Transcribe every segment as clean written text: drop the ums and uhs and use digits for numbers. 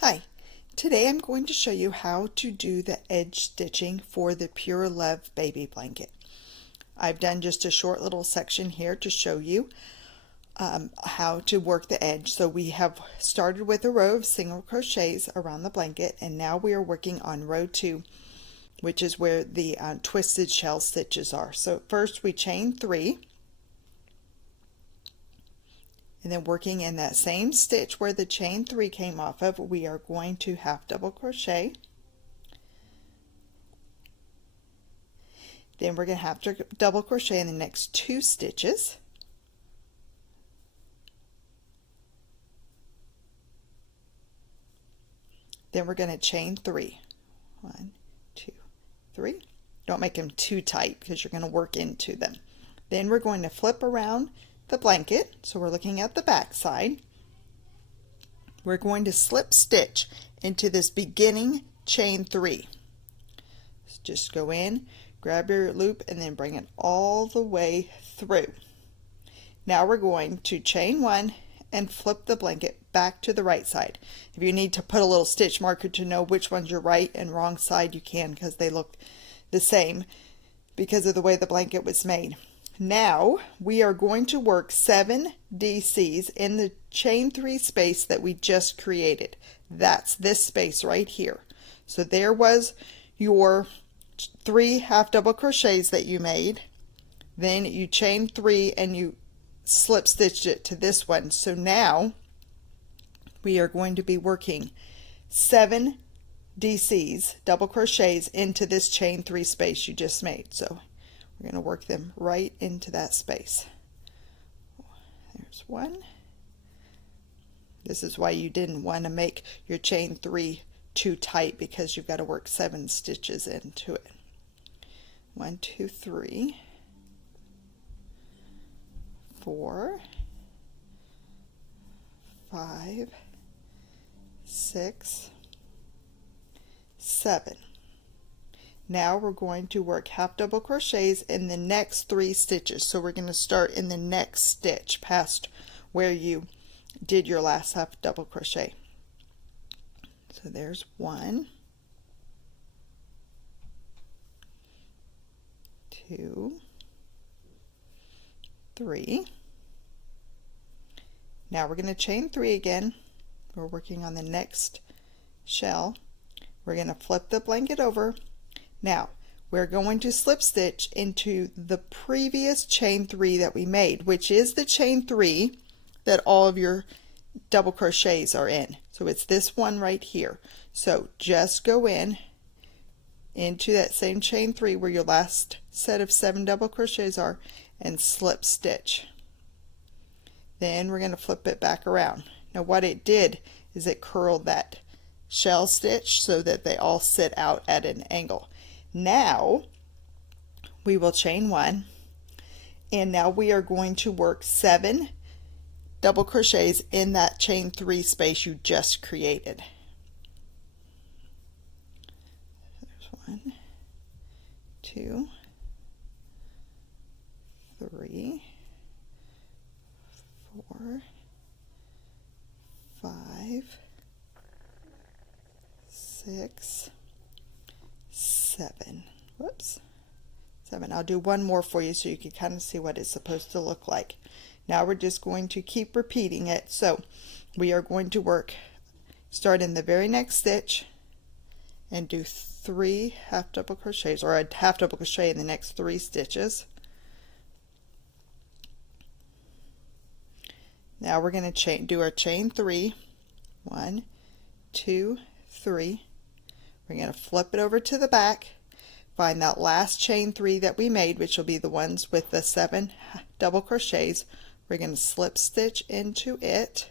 Hi, today I'm going to show you how to do the edge stitching for the Pure Love baby blanket. I've done just a short little section here to show you how to work the edge. So we have started with a row of single crochets around the blanket, and now we are working on row 2, which is where the twisted shell stitches are. So first we chain 3, and then working in that same stitch where the chain 3 came off of, we are going to half double crochet. Then we're going to have to double crochet in the next 2 stitches. Then we're going to chain 3. 1, 2, 3. Don't make them too tight because you're going to work into them. Then we're going to flip around the blanket, so we're looking at the back side. We're going to slip stitch into this beginning chain 3. So just go in, grab your loop, and then bring it all the way through. Now we're going to chain 1 and flip the blanket back to the right side. If you need to put a little stitch marker to know which one's your right and wrong side, you can, because they look the same because of the way the blanket was made. Now we are going to work 7 DCs in the chain 3 space that we just created. That's this space right here. So there was your 3 half double crochets that you made. Then you chain 3 and you slip stitched it to this one. So now we are going to be working 7 DCs, double crochets, into this chain 3 space you just made. So we're going to work them right into that space. There's 1. This is why you didn't want to make your chain 3 too tight, because you've got to work 7 stitches into it. 1, 2, 3, 4, 5, 6, 7. Now we're going to work half double crochets in the next 3 stitches. So we're going to start in the next stitch past where you did your last half double crochet. So there's 1, 2, 3. Now we're going to chain 3 again. We're working on the next shell. We're going to flip the blanket over. Now we're going to slip stitch into the previous chain 3 that we made, which is the chain 3 that all of your double crochets are in. So it's this one right here. So just go in into that same chain 3 where your last set of 7 double crochets are, and slip stitch. Then we're going to flip it back around. Now what it did is it curled that shell stitch so that they all sit out at an angle. Now we will chain 1, and now we are going to work 7 double crochets in that chain 3 space you just created. There's 1, 2, 3, 4, 5, 6, 7. Whoops. 7. I'll do one more for you so you can kind of see what it's supposed to look like. Now we're just going to keep repeating it. So we are going to start in the very next stitch and do 3 half double crochets, or a half double crochet in the next 3 stitches. Now we're going to do our chain 3. 1, 2, 3. We're going to flip it over to the back, find that last chain 3 that we made, which will be the ones with the 7 double crochets. We're going to slip stitch into it.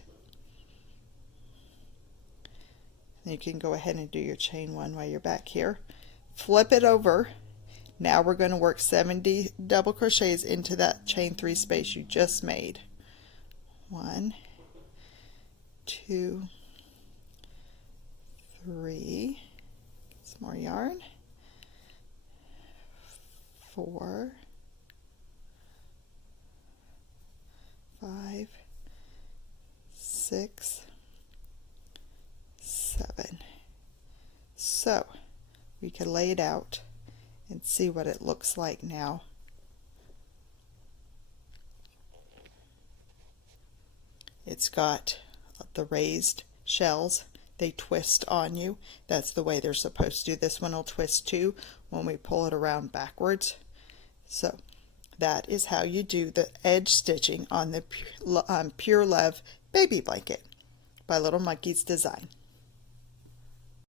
And you can go ahead and do your chain 1 while you're back here. Flip it over. Now we're going to work 70 double crochets into that chain 3 space you just made. 1, 2, 3. Some more yarn. 4, 5, 6, 7. 7. So we can lay it out and see what it looks like now. It's got the raised shells. They twist on you. That's the way they're supposed to. This one will twist too when we pull it around backwards. So that is how you do the edge stitching on the Pure Love baby blanket by Little Monkeys Design.